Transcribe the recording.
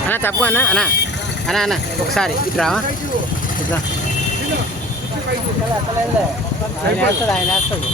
అన్న తప్పు అన్న అన్న అన్న అన్న ఒకసారి ఇటు రావా ఇట్లా ఆయన వేస్తాడు ఆయన వేస్తాడు